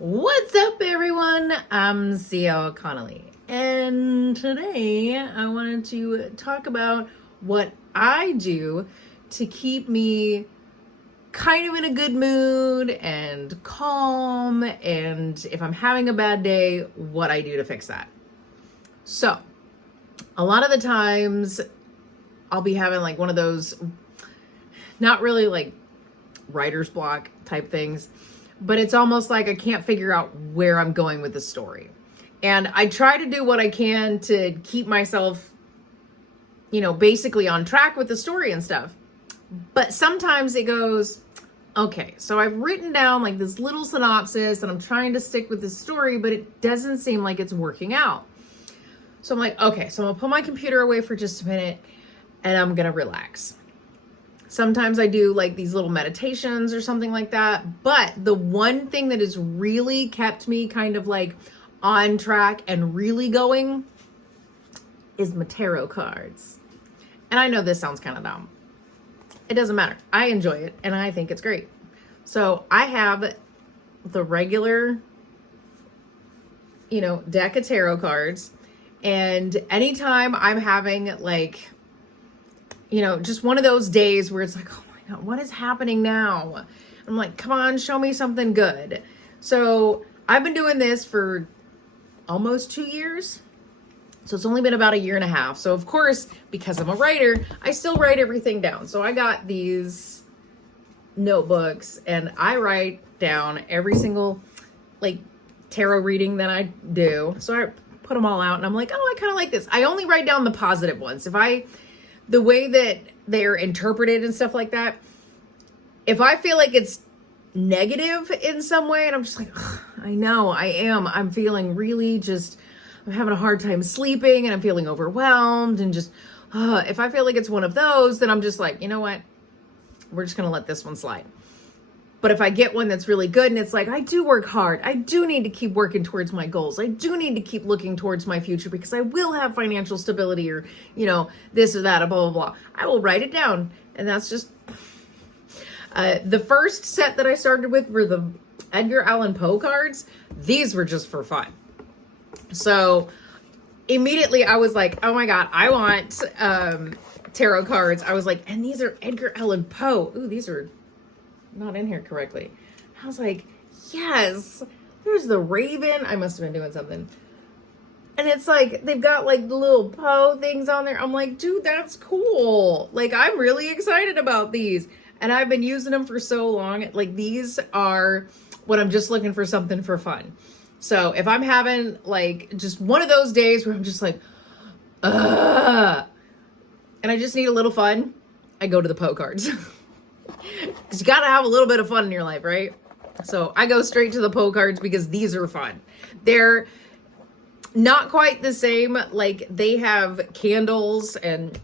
What's up, everyone? I'm CL Connolly, and today I wanted to talk about what I do to keep me kind of in a good mood and calm, and if I'm having a bad day, what I do to fix that. So, a lot of the times I'll be having like one of those, not really like writer's block type things, but it's almost like I can't figure out where I'm going with the story. And I try to do what I can to keep myself, basically on track with the story and stuff. But sometimes it goes, okay, so I've written down like this little synopsis and I'm trying to stick with the story, but it doesn't seem like it's working out. So I'm like, okay, so I'm gonna put my computer away for just a minute and I'm gonna relax. Sometimes I do like these little meditations or something like that. But the one thing that has really kept me kind of like on track and really going is my tarot cards. And I know this sounds kind of dumb. It doesn't matter. I enjoy it and I think it's great. So I have the regular, deck of tarot cards. And anytime I'm having like, just one of those days where it's like, oh my God, what is happening now? I'm like, come on, show me something good. So I've been doing this for almost 2 years. So it's only been about 1.5 years. So of course, because I'm a writer, I still write everything down. So I got these notebooks and I write down every single like tarot reading that I do. So I put them all out and I'm like, oh, I kind of like this. I only write down the positive ones. The way that they're interpreted and stuff like that, if I feel like it's negative in some way and I'm just like, I know I'm feeling really I'm having a hard time sleeping and I'm feeling overwhelmed and just, if I feel like it's one of those, then I'm just like, you know what? We're just going to let this one slide. But if I get one that's really good and it's like, I do work hard. I do need to keep working towards my goals. I do need to keep looking towards my future because I will have financial stability or, this or that, blah, blah, blah. I will write it down. And that's just, the first set that I started with were the Edgar Allan Poe cards. These were just for fun. So immediately I was like, oh my God, I want, tarot cards. I was like, and these are Edgar Allan Poe. Ooh, these are not in here correctly. I was like, yes, there's the Raven. I must have been doing something. And it's like, they've got like the little Poe things on there. I'm like, dude, that's cool. Like, I'm really excited about these. And I've been using them for so long. Like, these are when I'm just looking for something for fun. So if I'm having like just one of those days where I'm just like, and I just need a little fun, I go to the Poe cards. Because you got to have a little bit of fun in your life, right? So I go straight to the Poe cards because these are fun. They're not quite the same. Like, they have candles and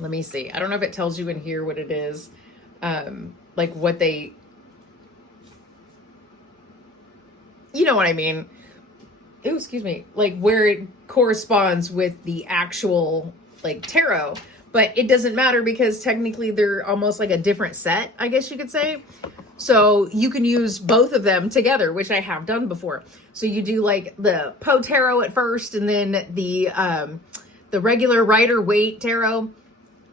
let me see. I don't know if it tells you in here what it is. Like what they, you know what I mean? Ooh, excuse me. Like where it corresponds with the actual like tarot. But it doesn't matter because technically they're almost like a different set, I guess you could say. So you can use both of them together, which I have done before. So you do like the Poe tarot at first and then the regular Rider-Waite tarot.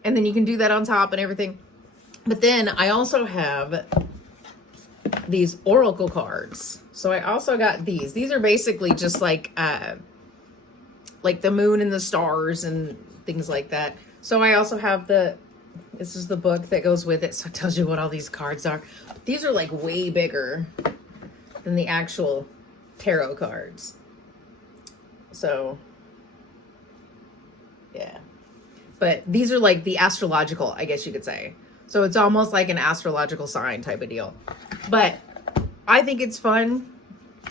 And then you can do that on top and everything. But then I also have these oracle cards. So I also got these. These are basically just like the moon and the stars and things like that. So I also have this is the book that goes with it. So it tells you what all these cards are. These are like way bigger than the actual tarot cards. So, yeah. But these are like the astrological, I guess you could say. So it's almost like an astrological sign type of deal. But I think it's fun.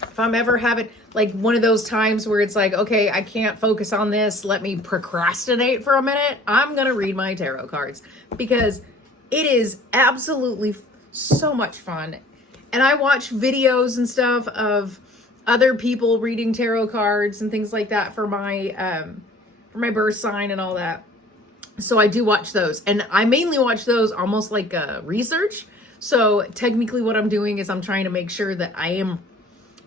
If I'm ever having like one of those times where it's like, okay, I can't focus on this, let me procrastinate for a minute, I'm going to read my tarot cards because it is absolutely so much fun. And I watch videos and stuff of other people reading tarot cards and things like that for my birth sign and all that. So I do watch those, and I mainly watch those almost like research. So technically what I'm doing is I'm trying to make sure that I am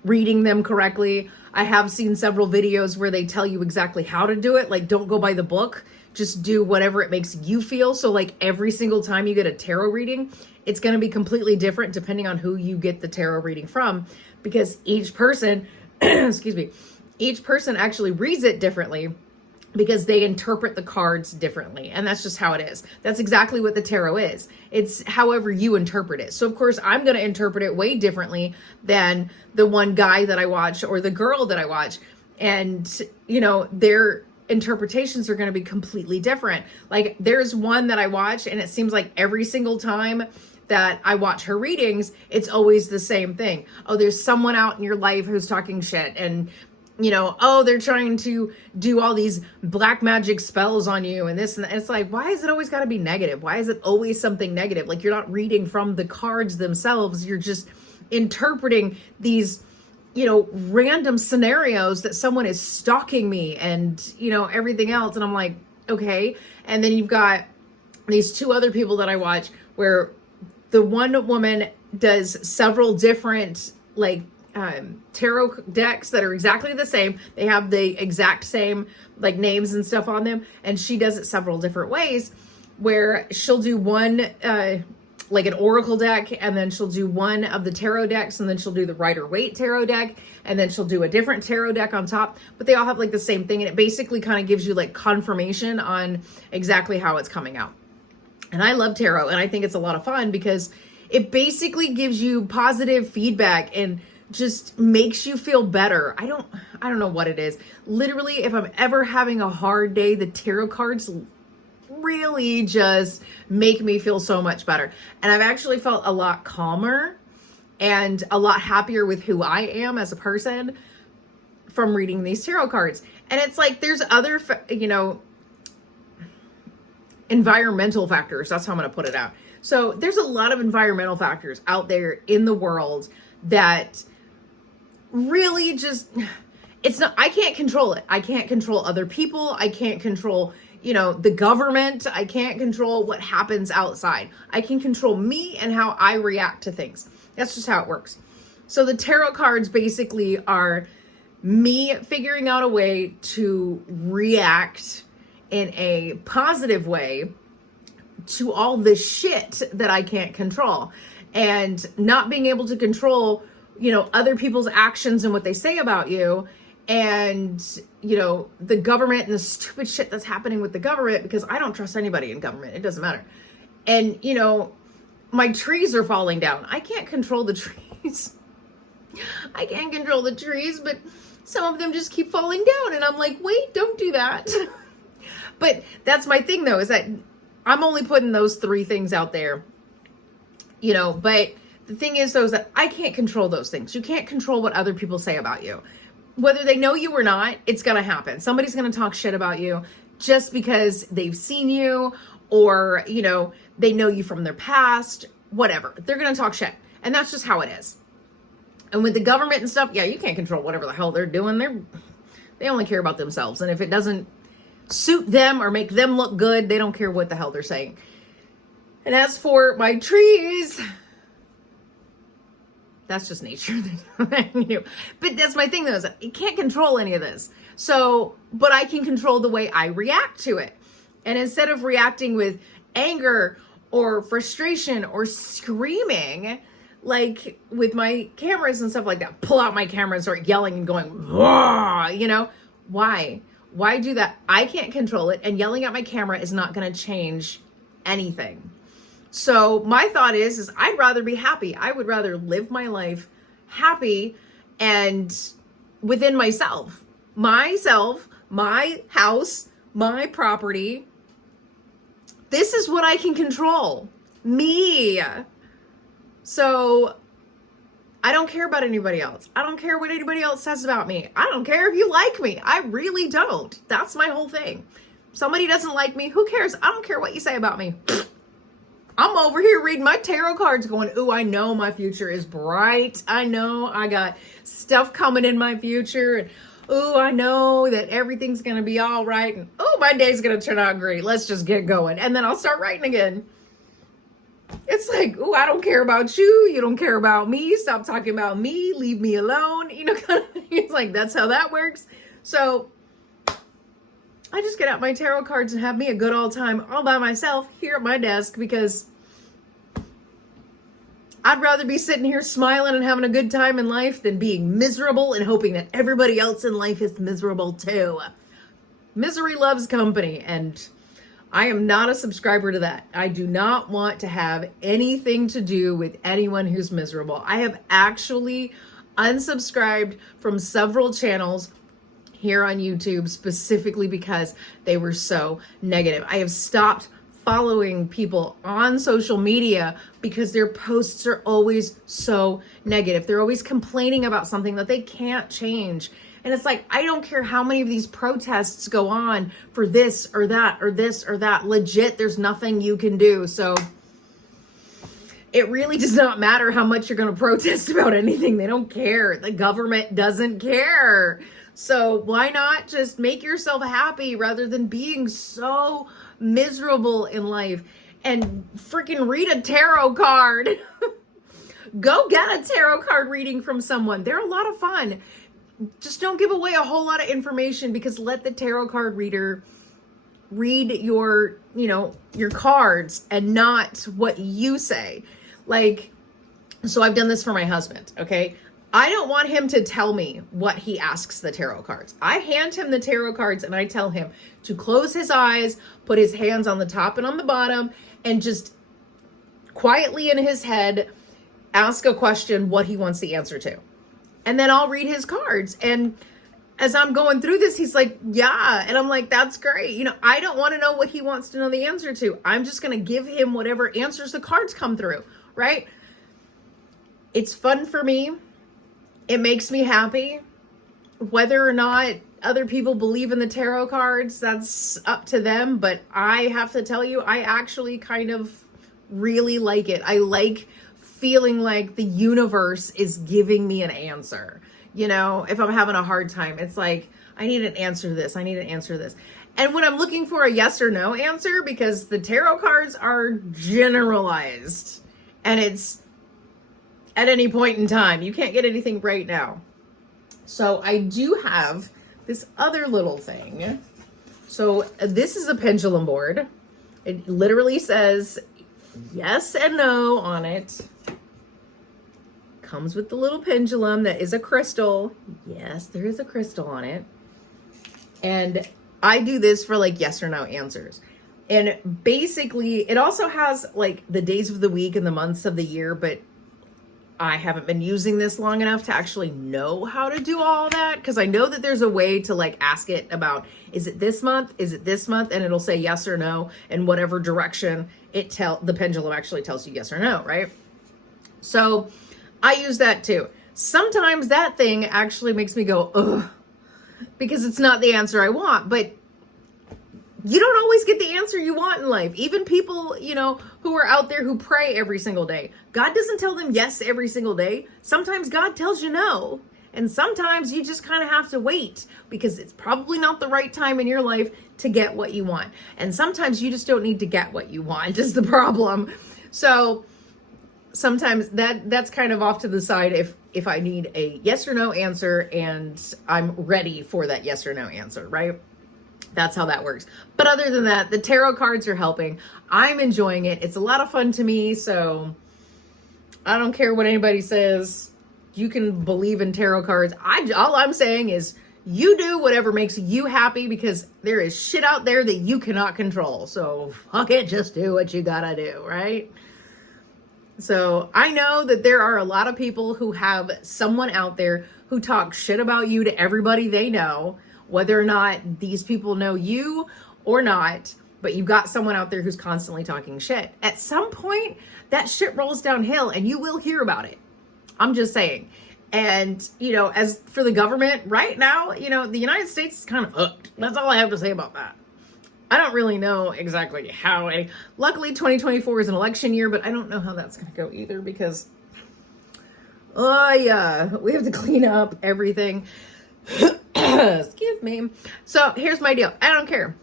reading them correctly. I have seen several videos where they tell you exactly how to do it. Like, don't go by the book, just do whatever it makes you feel. So like every single time you get a tarot reading, it's going to be completely different depending on who you get the tarot reading from, because each person, excuse me, each person actually reads it differently because they interpret the cards differently. And that's just how it is. That's exactly what the tarot is. It's however you interpret it. So of course I'm going to interpret it way differently than the one guy that I watch or the girl that I watch. And, you know, their interpretations are going to be completely different. Like there's one that I watch and it seems like every single time that I watch her readings, it's always the same thing. Oh, there's someone out in your life who's talking shit, and you know, oh, they're trying to do all these black magic spells on you and this and that. It's like, why is it always got to be negative? Why is it always something negative? Like, you're not reading from the cards themselves. You're just interpreting these, you know, random scenarios that someone is stalking me and, you know, everything else. And I'm like, okay. And then you've got these two other people that I watch where the one woman does several different, like, tarot decks that are exactly the same. They have the exact same like names and stuff on them. And she does it several different ways where she'll do one, like an oracle deck, and then she'll do one of the tarot decks, and then she'll do the Rider-Waite tarot deck, and then she'll do a different tarot deck on top, but they all have like the same thing. And it basically kind of gives you like confirmation on exactly how it's coming out. And I love tarot, and I think it's a lot of fun because it basically gives you positive feedback and just makes you feel better. I don't know what it is. Literally, if I'm ever having a hard day, the tarot cards really just make me feel so much better. And I've actually felt a lot calmer and a lot happier with who I am as a person from reading these tarot cards. And it's like, there's other, you know, environmental factors. That's how I'm going to put it out. So there's a lot of environmental factors out there in the world that really just, it's not, I can't control it. I can't control other people. I can't control, you know, the government. I can't control what happens outside. I can control me and how I react to things. That's just how it works. So the tarot cards basically are me figuring out a way to react in a positive way to all the shit that I can't control, and not being able to control, you know, other people's actions and what they say about you, and, you know, the government and the stupid shit that's happening with the government, because I don't trust anybody in government. It doesn't matter. And, you know, my trees are falling down. I can't control the trees. I can't control the trees, but some of them just keep falling down. And I'm like, wait, don't do that. But that's my thing though, is that I'm only putting those three things out there, you know, but the thing is though, is that I can't control those things. You can't control what other people say about you. Whether they know you or not, it's going to happen. Somebody's going to talk shit about you just because they've seen you, or, you know, they know you from their past, whatever. They're going to talk shit. And that's just how it is. And with the government and stuff, yeah, you can't control whatever the hell they're doing. They only care about themselves. And if it doesn't suit them or make them look good, they don't care what the hell they're saying. And as for my trees, that's just nature. But that's my thing though, is I can't control any of this. So, but I can control the way I react to it. And instead of reacting with anger or frustration or screaming, like with my cameras and stuff like that, pull out my camera and start yelling and going, wah, you know, why? Why do that? I can't control it. And yelling at my camera is not going to change anything. So my thought is I'd rather be happy. I would rather live my life happy and within myself, my house, my property. This is what I can control. Me. So I don't care about anybody else. I don't care what anybody else says about me. I don't care if you like me. I really don't. That's my whole thing. Somebody doesn't like me. Who cares? I don't care what you say about me. I'm over here reading my tarot cards going, ooh, I know my future is bright. I know I got stuff coming in my future. And ooh, I know that everything's going to be all right. And ooh, my day's going to turn out great. Let's just get going. And then I'll start writing again. It's like, oh, I don't care about you. You don't care about me. Stop talking about me. Leave me alone. You know, kind of thing. It's like, that's how that works. So I just get out my tarot cards and have me a good old time all by myself here at my desk, because I'd rather be sitting here smiling and having a good time in life than being miserable and hoping that everybody else in life is miserable too. Misery loves company, and I am not a subscriber to that. I do not want to have anything to do with anyone who's miserable. I have actually unsubscribed from several channels here on YouTube specifically because they were so negative. I have stopped following people on social media because their posts are always so negative. They're always complaining about something that they can't change. And it's like, I don't care how many of these protests go on for this or that or this or that. Legit, there's nothing you can do. So it really does not matter how much you're going to protest about anything. They don't care. The government doesn't care. So why not just make yourself happy rather than being so miserable in life? And freaking read a tarot card. Go get a tarot card reading from someone. They're a lot of fun. Just don't give away a whole lot of information, because let the tarot card reader read your cards and not what you say. Like, so I've done this for my husband, okay? I don't want him to tell me what he asks the tarot cards. I hand him the tarot cards and I tell him to close his eyes, put his hands on the top and on the bottom, and just quietly in his head ask a question what he wants the answer to. And then I'll read his cards. And as I'm going through this, he's like, yeah. And I'm like, that's great. I don't want to know what he wants to know the answer to. I'm just going to give him whatever answers the cards come through, right? It's fun for me. It makes me happy. Whether or not other people believe in the tarot cards, that's up to them. But I have to tell you, I actually kind of really like it. I like feeling like the universe is giving me an answer. If I'm having a hard time, it's like, I need an answer to this. I need an answer to this. And when I'm looking for a yes or no answer, because the tarot cards are generalized and it's at any point in time, you can't get anything right now. So I do have this other little thing. So this is a pendulum board. It literally says yes and no on it. Comes with the little pendulum that is a crystal. Yes, there is a crystal on it. And I do this for like yes or no answers. And basically, it also has like the days of the week and the months of the year, but I haven't been using this long enough to actually know how to do all that, because I know that there's a way to like ask it about, is it this month? Is it this month? And it'll say yes or no, and whatever direction the pendulum actually tells you yes or no, right? So I use that too. Sometimes that thing actually makes me go, ugh, because it's not the answer I want. But you don't always get the answer you want in life. Even people, who are out there who pray every single day. God doesn't tell them yes every single day. Sometimes God tells you no. And sometimes you just kind of have to wait, because it's probably not the right time in your life to get what you want. And sometimes you just don't need to get what you want is the problem. So sometimes that's kind of off to the side if I need a yes or no answer and I'm ready for that yes or no answer, right? That's how that works. But other than that, the tarot cards are helping. I'm enjoying it. It's a lot of fun to me. So I don't care what anybody says. You can believe in tarot cards. All I'm saying is you do whatever makes you happy, because there is shit out there that you cannot control. So fuck it. Just do what you gotta do, right? So I know that there are a lot of people who have someone out there who talks shit about you to everybody they know, whether or not these people know you or not, but you've got someone out there who's constantly talking shit. At some point, that shit rolls downhill and you will hear about it. I'm just saying. And, as for the government right now, the United States is kind of hooked. That's all I have to say about that. I don't really know exactly how. Luckily, 2024 is an election year, but I don't know how that's going to go either, because, we have to clean up everything. Excuse me. So here's my deal. I don't care.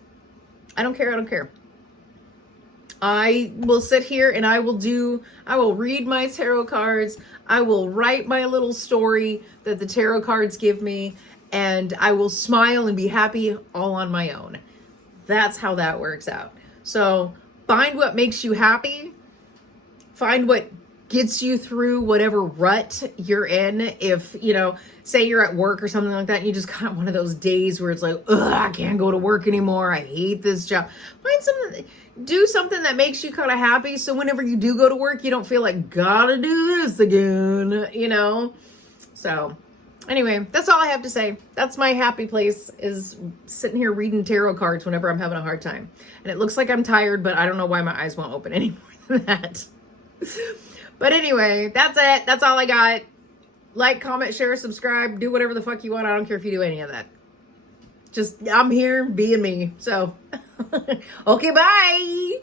I will sit here and I will read my tarot cards. I will write my little story that the tarot cards give me, and I will smile and be happy all on my own. That's how that works out. So find what makes you happy. Find what gets you through whatever rut you're in. If, say you're at work or something like that, and you just got one of those days where it's like, ugh, I can't go to work anymore. I hate this job. Do something that makes you kind of happy. So whenever you do go to work, you don't feel like, gotta do this again, So anyway, that's all I have to say. That's my happy place, is sitting here reading tarot cards whenever I'm having a hard time. And it looks like I'm tired, but I don't know why my eyes won't open any more than that. But anyway, that's it. That's all I got. Like, comment, share, subscribe, do whatever the fuck you want. I don't care if you do any of that. Just, I'm here being me. So, okay, bye.